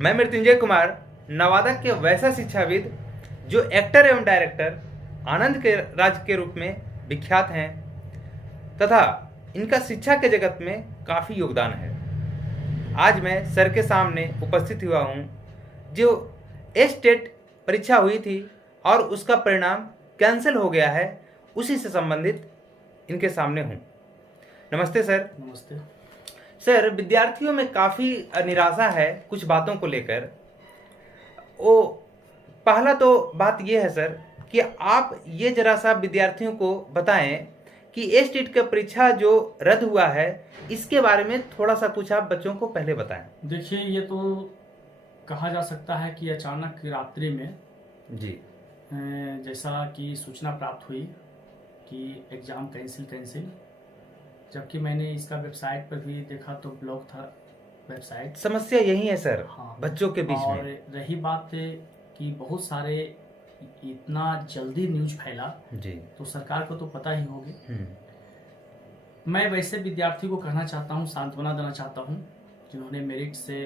मैं मृत्युंजय कुमार, नवादा के वैसा शिक्षाविद जो एक्टर एवं डायरेक्टर आनंद के राज के रूप में विख्यात हैं तथा इनका शिक्षा के जगत में काफ़ी योगदान है। आज मैं सर के सामने उपस्थित हुआ हूँ जो स्टेट परीक्षा हुई थी और उसका परिणाम कैंसिल हो गया है, उसी से संबंधित इनके सामने हूँ। नमस्ते सर। नमस्ते सर, विद्यार्थियों में काफ़ी निराशा है कुछ बातों को लेकर। वो पहला तो बात ये है सर कि आप ये जरा सा विद्यार्थियों को बताएं कि स्टेट का परीक्षा जो रद्द हुआ है इसके बारे में थोड़ा सा कुछ आप बच्चों को पहले बताएं। देखिए, ये तो कहा जा सकता है कि अचानक रात्रि में जी जैसा कि सूचना प्राप्त हुई कि एग्ज़ाम कैंसिल, जबकि मैंने इसका वेबसाइट पर भी देखा तो ब्लॉक था वेबसाइट। समस्या यही है सर। हाँ, बच्चों के बीच और में रही बात कि बहुत सारे इतना जल्दी न्यूज फैला जी तो सरकार को तो पता ही होगी। मैं वैसे विद्यार्थी को कहना चाहता हूँ, सांत्वना देना चाहता हूँ जिन्होंने मेरिट से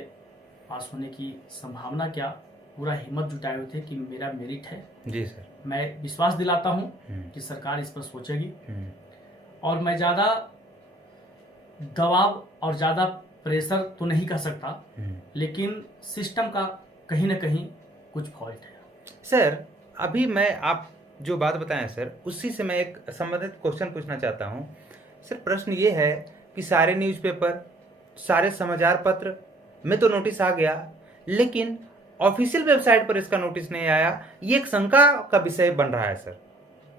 पास होने की संभावना क्या पूरा हिम्मत जुटाए हुए थे कि मेरा मेरिट है। जी सर। मैं विश्वास दिलाता हूँ कि सरकार इस पर सोचेगी और मैं ज़्यादा दबाव और ज़्यादा प्रेशर तो नहीं कर सकता, लेकिन सिस्टम का कहीं ना कहीं कुछ फॉल्ट है। सर, अभी मैं आप जो बात बताएं सर, उसी से मैं एक संबंधित क्वेश्चन पूछना चाहता हूं। सर, प्रश्न ये है कि सारे न्यूज़पेपर, सारे समाचार पत्र में तो नोटिस आ गया, लेकिन ऑफिशियल वेबसाइट पर इसका नोटिस नहीं आया। ये एक शंका का विषय बन रहा है सर।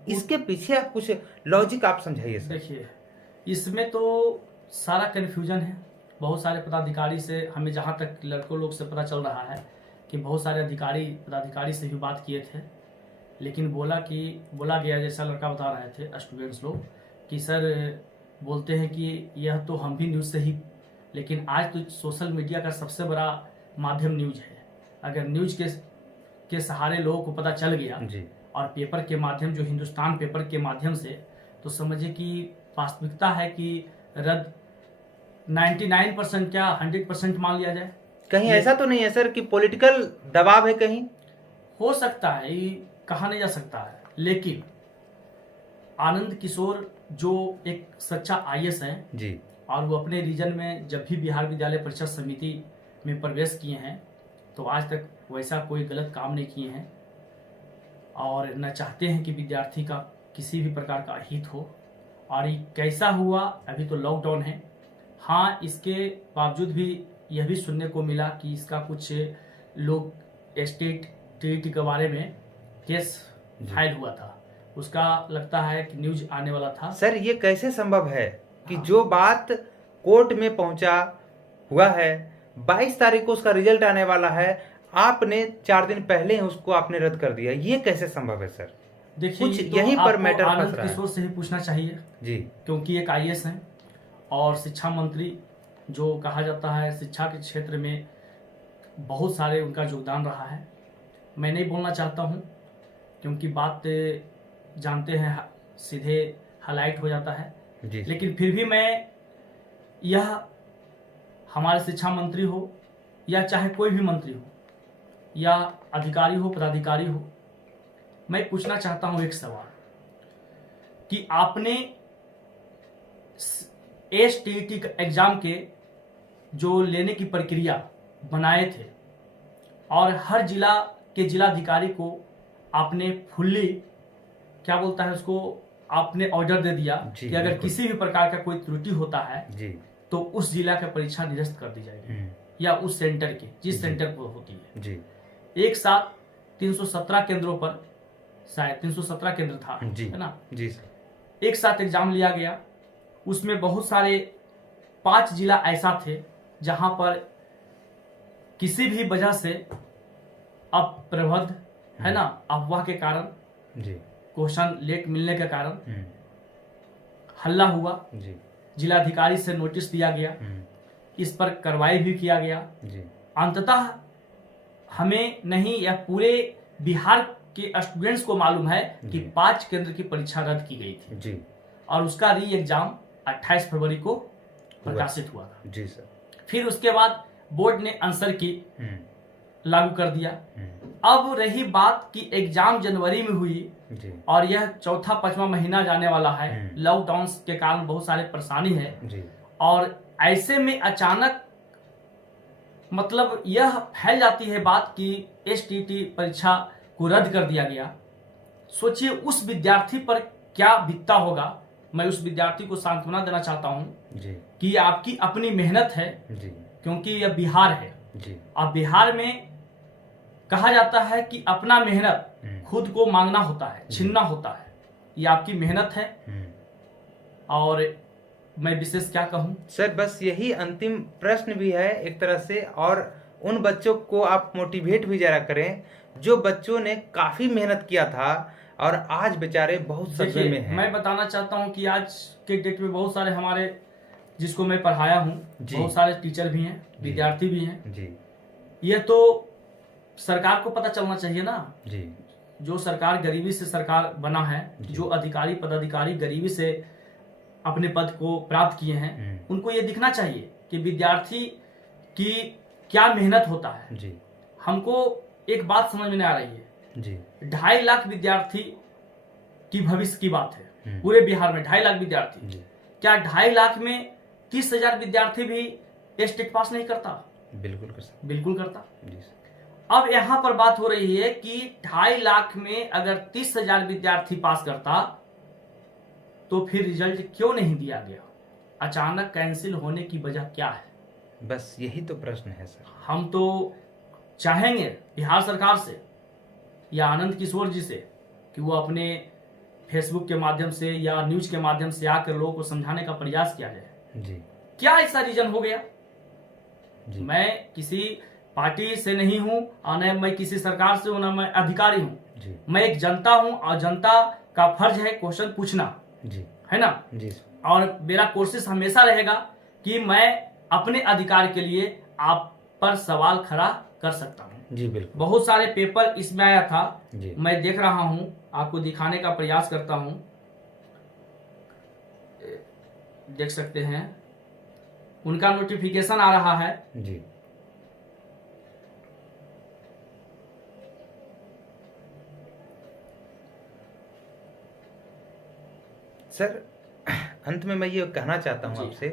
इसके पीछे आप कुछ लॉजिक आप समझाइए सर। देखिए, इसमें तो सारा कन्फ्यूजन है। बहुत सारे पदाधिकारी से हमें जहाँ तक लड़कों लोग से पता चल रहा है कि बहुत सारे पदाधिकारी से भी बात किए थे, लेकिन बोला गया, जैसा लड़का बता रहे थे स्टूडेंट्स लोग, कि सर बोलते हैं कि यह तो हम भी न्यूज़ से ही, लेकिन आज तो सोशल मीडिया का सबसे बड़ा माध्यम न्यूज है। अगर न्यूज के सहारे लोगों को पता चल गया जी। और पेपर के माध्यम, जो हिंदुस्तान पेपर के माध्यम से, तो समझिए कि वास्तविकता है कि रद्द 99% क्या 100% मान लिया जाए। कहीं ऐसा तो नहीं है सर कि पॉलिटिकल दबाव है? कहीं हो सकता है, ये कहा नहीं जा सकता है, लेकिन आनंद किशोर जो एक सच्चा आईएएस है जी, और वो अपने रीजन में जब भी बिहार विद्यालय परीक्षा समिति में प्रवेश किए हैं तो आज तक वैसा कोई गलत काम नहीं किए हैं और न चाहते हैं कि विद्यार्थी का किसी भी प्रकार का अहित हो। और ये कैसा हुआ, अभी तो लॉकडाउन है। हाँ, इसके बावजूद भी यह भी सुनने को मिला कि इसका कुछ लोग स्टेट टीईटी के बारे में केस फाइल हुआ था, उसका लगता है कि न्यूज आने वाला था। सर, ये कैसे संभव है कि जो बात कोर्ट में पहुंचा हुआ है, 22 तारीख को उसका रिजल्ट आने वाला है, आपने 4 दिन पहले ही उसको आपने रद्द कर दिया? ये कैसे संभव है सर? देखिए, कुछ तो यहीं पर आपको मैटर फंस आनंद रहा है। किशोर से ही पूछना चाहिए जी, क्योंकि एक आईएएस हैं और शिक्षा मंत्री, जो कहा जाता है शिक्षा के क्षेत्र में बहुत सारे उनका योगदान रहा है। मैं नहीं बोलना चाहता हूं क्योंकि बात जानते हैं सीधे हाईलाइट हो जाता है जी। लेकिन फिर भी मैं, यह हमारे शिक्षा मंत्री हो या चाहे कोई भी मंत्री हो या अधिकारी हो, पदाधिकारी हो, मैं पूछना चाहता हूं एक सवाल कि आपने एसटीईटी एग्जाम के जो लेने की प्रक्रिया बनाए थे और हर जिला के जिलाधिकारी को आपने फुल्ली, क्या बोलता है उसको, आपने ऑर्डर दे दिया कि अगर किसी भी प्रकार का कोई त्रुटि होता है जी, तो उस जिला की परीक्षा निरस्त कर दी जाएगी या उस सेंटर की, जिस सेंटर पर होती है जी। एक साथ 317 केंद्रों पर, शायद 317 केंद्र था, है ना जी सर। एक साथ एग्जाम लिया गया। उसमें बहुत सारे 5 जिला ऐसा थे जहां पर किसी भी वजह से अप्रबद्ध, है ना, अफवाह के कारण, जी, क्वेश्चन लेट मिलने के कारण हल्ला हुआ। जी, जिलाधिकारी से नोटिस दिया गया, इस पर कार्रवाई भी किया गया। जी। अंततः हमें नहीं, यह पूरे बिहार के स्टूडेंट्स को मालूम है कि 5 केंद्र की परीक्षा रद्द की गई थी जी, और उसका री एग्जाम 28 फरवरी को प्रकाशित हुआ था। जी सर। फिर उसके बाद बोर्ड ने आंसर की लागू कर दिया। अब रही बात कि एग्जाम जनवरी में हुई जी और यह चौथा पांचवा महीना जाने वाला है, लॉकडाउन के कारण बहुत सारे परेशानी है जी और ऐसे में अचानक मतलब यह फैल जाती है बात कि एसटीटी परीक्षा को रद्द कर दिया गया। सोचिए उस विद्यार्थी पर क्या बीतता होगा। मैं उस विद्यार्थी को सांत्वना देना चाहता हूं जी कि आपकी अपनी मेहनत है, जी क्योंकि यह बिहार है। जी अब बिहार में कहा जाता है कि अपना मेहनत खुद को मांगना होता है, छीनना होता है। ये आपकी मेहनत है और मैं विशेष क्या कहूं सर, बस यही अंतिम प्रश्न भी है एक तरह से, और उन बच्चों को आप मोटिवेट भी जरा करें जो बच्चों ने काफी मेहनत किया था और आज बेचारे बहुत सदमे में हैं। मैं बताना चाहता हूं कि आज के डेट में बहुत सारे हमारे जिसको मैं पढ़ाया हूं, बहुत सारे टीचर भी हैं, विद्यार्थी भी हैं जी। ये तो सरकार को पता चलना चाहिए ना जी। जो सरकार गरीबी से सरकार बना है, जो अधिकारी पदाधिकारी गरीबी से अपने पद को प्राप्त किए हैं, उनको ये दिखना चाहिए कि विद्यार्थी की क्या मेहनत होता है। जी। हमको एक बात समझ में नहीं आ रही है जी। 2.5 लाख विद्यार्थी की भविष्य की बात है पूरे बिहार में। 2.5 लाख विद्यार्थी, क्या 2.5 लाख में 30,000 विद्यार्थी भी टेस्ट पास नहीं करता? बिल्कुल कर सकता, बिल्कुल करता। जी। अब यहाँ पर बात हो रही है कि 2.5 लाख में अगर 30,000 विद्यार्थी पास करता तो फिर रिजल्ट क्यों नहीं दिया गया? अचानक कैंसिल होने की वजह क्या है? बस यही तो प्रश्न है सर। हम तो चाहेंगे बिहार सरकार से या आनंद किशोर जी से कि वो अपने फेसबुक के माध्यम से या न्यूज के माध्यम से आकर लोगों को समझाने का प्रयास किया जाए जी। क्या ऐसा रीजन हो गया जी। मैं किसी पार्टी से नहीं हूं और न मैं किसी सरकार से हूं, न मैं अधिकारी हूं जी। मैं एक जनता हूं और जनता का फर्ज है क्वेश्चन पूछना, जी, है ना जी। और मेरा कोशिश हमेशा रहेगा कि मैं अपने अधिकार के लिए आप पर सवाल खड़ा कर सकता हूं। जी बिल्कुल। बहुत सारे पेपर इसमें आया था जी। मैं देख रहा हूं, आपको दिखाने का प्रयास करता हूं, देख सकते हैं उनका नोटिफिकेशन आ रहा है। जी। सर, अंत में मैं ये कहना चाहता हूं आपसे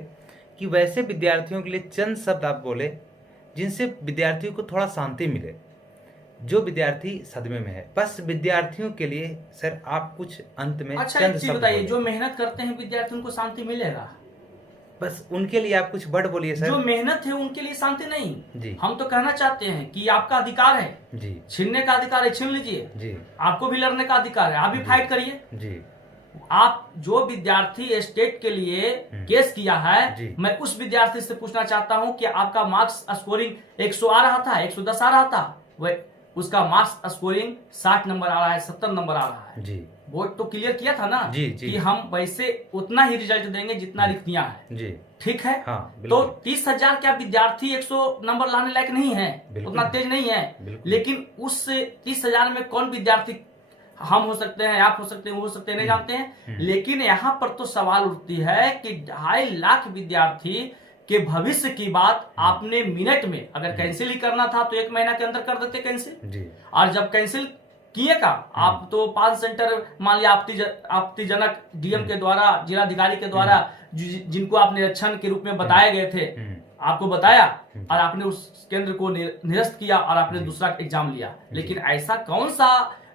कि वैसे विद्यार्थियों के लिए चंद शब्द आप बोले जिनसे विद्यार्थियों को थोड़ा शांति मिले, जो विद्यार्थी सदमे में है। बस विद्यार्थियों के लिए सर आप कुछ अंत में अच्छा चंद एक चीज शब्द बताइए, बोलें। जो मेहनत करते हैं विद्यार्थी उनको शांति मिलेगा? बस उनके लिए आप कुछ वर्ड बोलिए सर। जो मेहनत है उनके लिए शांति नहीं। जी। हम तो कहना चाहते हैं कि आपका अधिकार है, जी। छीनने का अधिकार है, छीन लीजिए। जी। आपको भी लड़ने का अधिकार है, आप भी फाइट करिए। जी। आप जो विद्यार्थी स्टेट के लिए केस किया जी। है, मैं उस विद्यार्थी से पूछना चाहता हूं कि आपका मार्क्स स्कोरिंग 100 आ रहा था, 110 आ रहा था, वह उसका मार्क्स स्कोरिंग 60 नंबर आ रहा है, 70 नंबर आ रहा है। जी। बोर्ड तो क्लियर किया था ना जी। जी। कि हम वैसे उतना ही रिजल्ट देंगे जितना रिक्तियां है। जी। ठीक है। हाँ, तो बिल्कुल। 30,000 क्या विद्यार्थी 100 नंबर लाने लायक नहीं है? उतना तेज नहीं है। लेकिन उस 30,000 में कौन विद्यार्थी, हम हो सकते हैं, आप हो सकते हैं, वो हो सकते हैं, नहीं जानते हैं। लेकिन यहाँ पर तो सवाल उठती है कि 2.5 लाख विद्यार्थी के भविष्य की बात आपने मिनट में, अगर कैंसिल ही करना था तो 1 महीना के अंदर कर देते कैंसिल। जी। और जब कैंसिल किए का आप तो 5 सेंटर मान लिया आपत्तिजनक डीएम के द्वारा, जिलाधिकारी के द्वारा जिनको आप निरीक्षण के रूप में बताए गए थे, आपको बताया और आपने उस केंद्र को निरस्त किया और आपने दूसरा एग्जाम लिया। लेकिन ऐसा कौन सा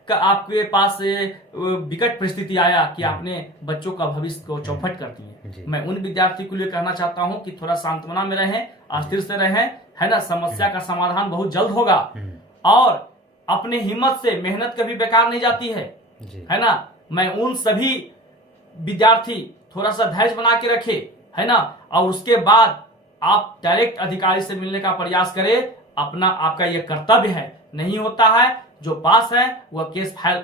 आपके पास विकट परिस्थिति आया कि आपने बच्चों का भविष्य को चौपट कर दिए? मैं उन विद्यार्थी को लिए कहना चाहता हूं कि थोड़ा सांत्वना में रहें, अस्थिर से रहें, है ना। समस्या का समाधान बहुत जल्द होगा और अपने हिम्मत से, मेहनत कभी बेकार नहीं जाती है ना। मैं उन सभी विद्यार्थी थोड़ा सा धैर्य बना के रखे, है ना, और उसके बाद आप डायरेक्ट अधिकारी से मिलने का प्रयास करें। अपना आपका यह कर्तव्य है। नहीं होता है, जो पास है वह केस फाइल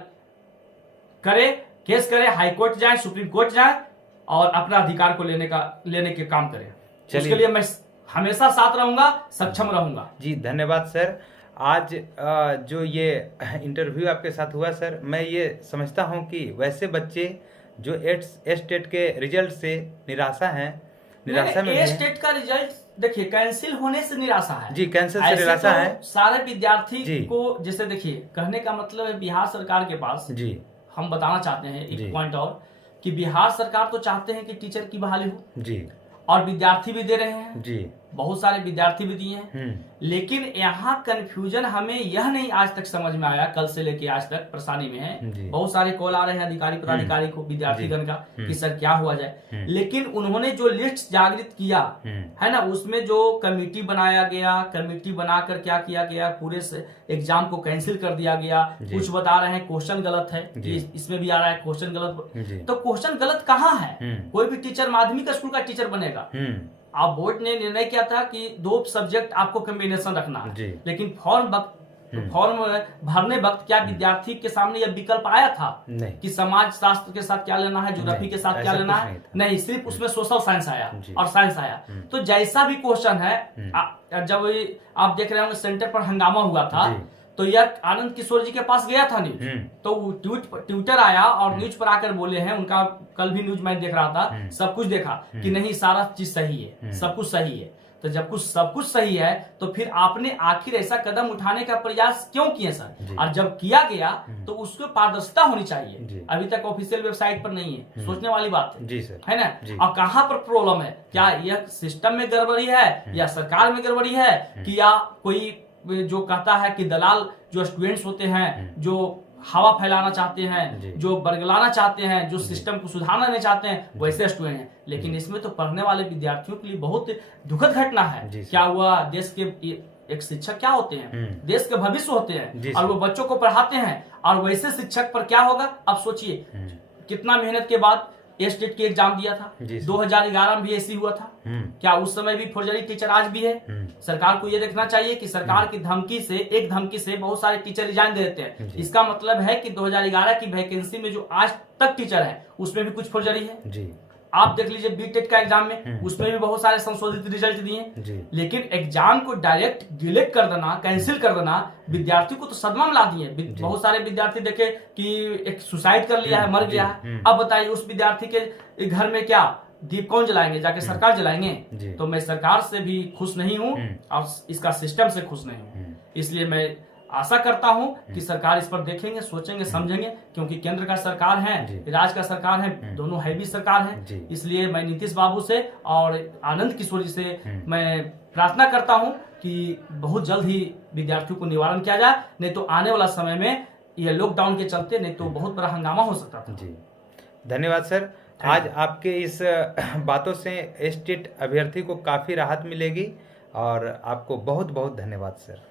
करे, हाई कोर्ट जाए, सुप्रीम कोर्ट जाए और अपना अधिकार को लेने के काम करे। उसके लिए मैं हमेशा साथ रहूंगा, सक्षम रहूंगा। जी धन्यवाद सर। आज जो ये इंटरव्यू आपके साथ हुआ सर, मैं ये समझता हूँ कि वैसे बच्चे जो एट स्टेट के रिजल्ट से निराशा में स्टेट का रिजल्ट देखिए कैंसिल होने से निराशा है जी, कैंसिल से ऐसे निराशा तो है सारे विद्यार्थी जी। को, जैसे देखिए कहने का मतलब है बिहार सरकार के पास जी हम बताना चाहते हैं जी। एक पॉइंट और, कि बिहार सरकार तो चाहते हैं कि टीचर की बहाली हो, जी और विद्यार्थी भी दे रहे हैं, जी बहुत सारे विद्यार्थी भी दिए हैं। लेकिन यहाँ कंफ्यूजन हमें यह नहीं आज तक समझ में आया, कल से लेके आज तक परेशानी में है। जी। बहुत सारे कॉल आ रहे हैं अधिकारी पदाधिकारी को, विद्यार्थीगण का, कि सर क्या हुआ जाए। लेकिन उन्होंने जो लिस्ट जागृत किया है ना, उसमें जो कमेटी बनाया गया, कमेटी बनाकर क्या किया गया, पूरे एग्जाम को कैंसिल कर दिया गया। कुछ बता रहे हैं क्वेश्चन गलत है, कि इसमें भी आ रहा है क्वेश्चन गलत। तो क्वेश्चन गलत कहाँ है? कोई भी टीचर माध्यमिक स्कूल का टीचर बनेगा। आप बोर्ड ने निर्णय किया था कि 2 सब्जेक्ट आपको कॉम्बिनेशन रखना है, लेकिन फॉर्म भरने वक्त क्या विद्यार्थी के सामने यह विकल्प आया था कि समाज शास्त्र के साथ क्या लेना है, ज्योग्राफी के साथ क्या लेना है? नहीं, सिर्फ उसमें सोशल साइंस आया और साइंस आया। तो जैसा भी क्वेश्चन है, जब आप देख रहे होंगे सेंटर पर हंगामा हुआ था, तो यह आनंद किशोर जी के पास गया था न्यूज, तो ट्विटर आया और न्यूज पर आकर बोले हैं, उनका कल भी न्यूज मैं देख रहा था, सब कुछ देखा कि नहीं सारा चीज सही है, सब कुछ सही है। तो जब सब कुछ सही है तो फिर आपने आखिर ऐसा कदम उठाने का प्रयास क्यों किए सर? और जब किया गया तो उसको पारदर्शिता होनी चाहिए। अभी तक ऑफिशियल वेबसाइट पर नहीं है, सोचने वाली बात है, है ना। और कहाँ पर प्रॉब्लम है? क्या यह सिस्टम में गड़बड़ी है, या सरकार में गड़बड़ी है, कि या कोई जो कहता है कि दलाल जो स्टूडेंट्स होते हैं, जो हवा फैलाना चाहते हैं, जो बरगलाना चाहते हैं, जो सिस्टम को सुधारना नहीं चाहते हैं, वैसे स्टूडेंट हैं। लेकिन इसमें तो पढ़ने वाले विद्यार्थियों के लिए बहुत दुखद घटना है। क्या हुआ, देश के एक शिक्षक क्या होते हैं, देश के भविष्य होते हैं, और वो बच्चों को पढ़ाते हैं, और वैसे शिक्षक पर क्या होगा? अब सोचिए कितना मेहनत के बाद स्टेट की एग्जाम दिया था, 2011 में भी ऐसी हुआ था। क्या उस समय भी फौजदारी टीचर आज भी है? सरकार को यह देखना चाहिए कि सरकार की धमकी से बहुत सारे टीचर रिजाइन दे देते हैं। इसका मतलब है कि 2011 की वैकेंसी में जो आज तक टीचर है उसमें भी कुछ फौजदारी है। आप देख लीजिए बीटेट का एग्जाम में, उसमें भी बहुत सारे संशोधित रिजल्ट दिए। लेकिन एग्जाम को डायरेक्ट डिलीट कर देना, कैंसिल कर देना, विद्यार्थी को तो सदमा में ला दिए। बहुत सारे विद्यार्थी देखे कि एक सुसाइड कर लिया है, मर गया है। अब बताइए उस विद्यार्थी के घर में क्या दीप कौन जलाएंगे? जाके सरकार जलाएंगे। तो मैं सरकार से भी खुश नहीं हूँ और इसका सिस्टम से खुश नहीं हूँ। इसलिए मैं आशा करता हूं कि सरकार इस पर देखेंगे, सोचेंगे, समझेंगे, क्योंकि केंद्र का सरकार है, राज्य का सरकार है, दोनों हैवी सरकार है। इसलिए मैं नीतीश बाबू से और आनंद किशोर जी से मैं प्रार्थना करता हूं कि बहुत जल्द ही विद्यार्थियों को निवारण किया जाए, नहीं तो आने वाला समय में यह लॉकडाउन के चलते नहीं तो बहुत बड़ा हंगामा हो सकता था। जी धन्यवाद सर। आज आपके इस बातों से स्टेट अभ्यर्थी को काफ़ी राहत मिलेगी, और आपको बहुत बहुत धन्यवाद सर।